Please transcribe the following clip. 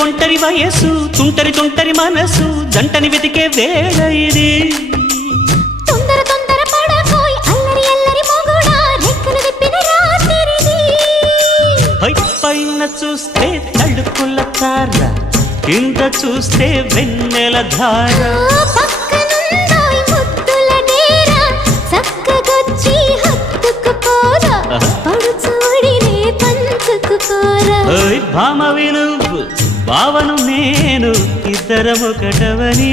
ఒంటరి వయస్సు తుంటరి తుంటరి మనసు జంటని వెతికే వేళ ఇది తొందర తొందర పడకోయ్ అల్లరి అల్లరి మొగుడా రెక్కలు విప్పిన రాత్రిది పైన చూస్తే తడుకుల తార కింద చూస్తే వెన్నెల ధార పక్కనుందోయ్ ముద్దుల డేరా చక్కగొచ్చి హత్తుకుపోరా పడుచోడినే పంచుకుపోరా భామ విలువు భావను నేను ఇద్దరమొకటవని